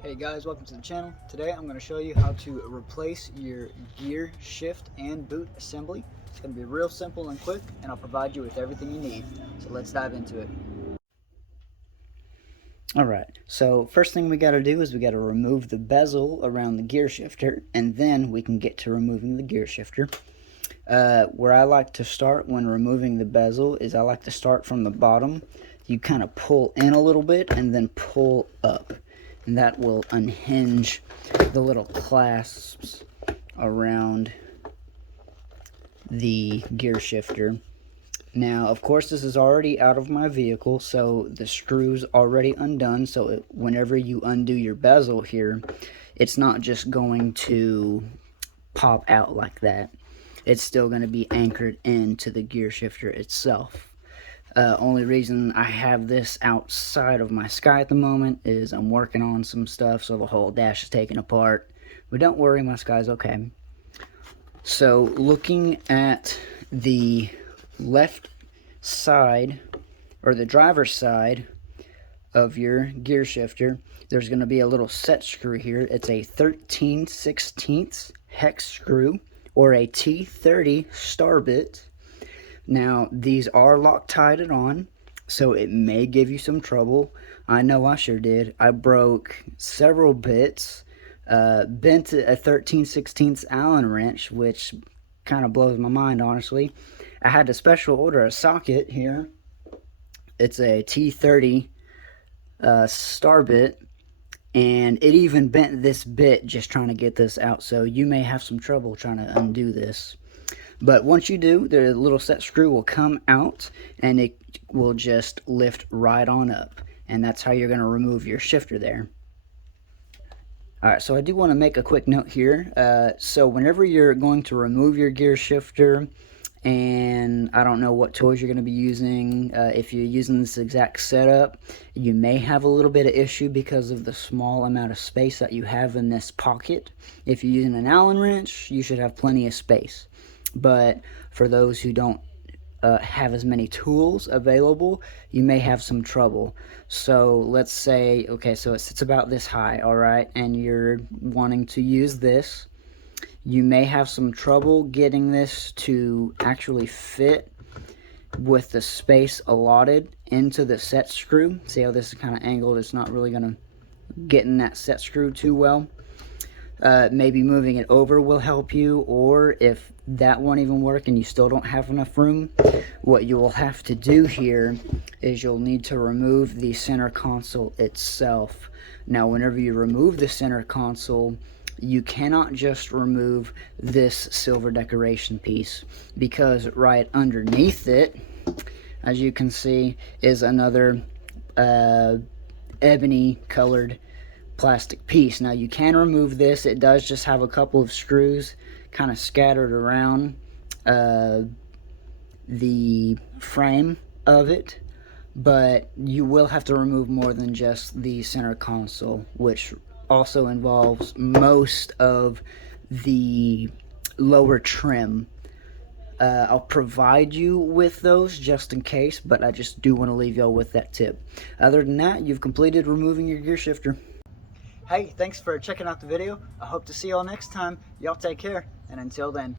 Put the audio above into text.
Hey guys, welcome to the channel. Today I'm going to show you how to replace your gear shift and boot assembly. It's going to be real simple and quick, and I'll provide you with everything you need. So let's dive into it. Alright, so first thing we got to do is we got to remove the bezel around the gear shifter, and then we can get to removing the gear shifter. Where I like to start when removing the bezel is I like to start from the bottom. You kind of pull in a little bit and then pull up. And that will unhinge the little clasps around the gear shifter. Now, of course, this is already out of my vehicle, so the screw's already undone. So whenever you undo your bezel here, it's not just going to pop out like that. It's still going to be anchored into the gear shifter itself. Only reason I have this outside of my Sky at the moment is I'm working on some stuff, so the whole dash is taken apart. But don't worry, my Sky's okay. So looking at the left side, or the driver's side of your gear shifter, there's going to be a little set screw here. It's a 13/16 hex screw, or a T30 star bit. Now, these are Loctited on, so it may give you some trouble. I know I sure did. I broke several bits, bent a 13/16 Allen wrench, which kind of blows my mind, honestly. I had to special order a socket here. It's a T30 star bit, and it even bent this bit just trying to get this out, so you may have some trouble trying to undo this. But once you do, the little set screw will come out and it will just lift right on up. And that's how you're going to remove your shifter there. Alright, so I do want to make a quick note here. So whenever you're going to remove your gear shifter, and I don't know what tools you're going to be using, if you're using this exact setup, you may have a little bit of issue because of the small amount of space that you have in this pocket. If you're using an Allen wrench, you should have plenty of space. But for those who don't have as many tools available, you may have some trouble. So let's say, okay, so it sits about this high, all right, and you're wanting to use this. You may have some trouble getting this to actually fit with the space allotted into the set screw. See how this is kind of angled? It's not really going to get in that set screw too well. Maybe moving it over will help you, or if that won't even work and you still don't have enough room, what you will have to do here is you'll need to remove the center console itself. Now, whenever you remove the center console, you cannot just remove this silver decoration piece, because right underneath it, as you can see, is another ebony colored plastic piece. Now, you can remove this. It does just have a couple of screws kind of scattered around the frame of it, but you will have to remove more than just the center console, which also involves most of the lower trim. I'll provide you with those just in case, but I just do want to leave y'all with that tip. Other than that, you've completed removing your gear shifter. Hey, thanks for checking out the video. I hope to see y'all next time. Y'all take care, and until then.